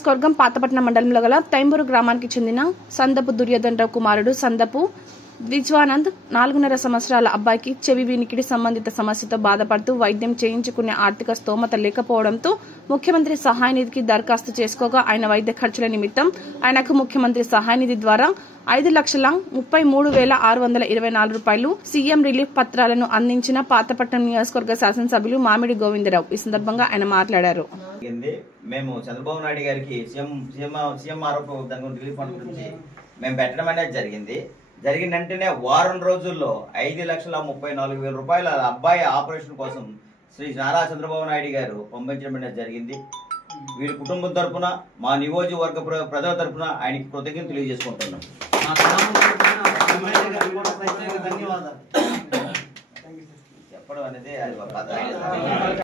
నియోజకవర్గం పాతపట్నం మండలంలో గల తైంబూరు గ్రామానికి చెందిన సందపు దుర్యోధనరావు కుమారుడు సందపు ద్విజ్వానంద్ 4.5 సంవత్సరాల అబ్బాయికి చెవి వినికిడి సంబంధిత సమస్యతో బాధపడుతూ వైద్యం చేయించుకునే ఆర్థిక స్తోమత లేకపోవడంతో ముఖ్యమంత్రి సహాయ నిధికి దరఖాస్తు చేసుకోగా ఆయన వైద్య ఖర్చుల నిమిత్తం ఆయనకు ముఖ్యమంత్రి సహాయ నిధి ద్వారా 5,33,624 రూపాయలు సీఎం రిలీఫ్ పత్రాలను అందించిన పాతపట్నం నియోజకవర్గ శాసనసభ్యులు మామిడి గోవిందరావు. ఈ సందర్భంగా ఆయన మాట్లాడారు. మేము చంద్రబాబు నాయుడు గారికి సీఎం రిలీఫ్ ఫండ్ గురించి మేము పెట్టడం అనేది జరిగిన వెంటనే వారం రోజుల్లో 5,34,000 రూపాయల అబ్బాయి ఆపరేషన్ కోసం శ్రీ నారా చంద్రబాబు నాయుడు గారు పంపించడం అనేది జరిగింది. వీరి కుటుంబం తరఫున మా నియోజకవర్గ ప్రజల తరఫున ఆయనకి కృతజ్ఞతలు తెలియజేసుకుంటున్నాం. చెప్పడం అనేది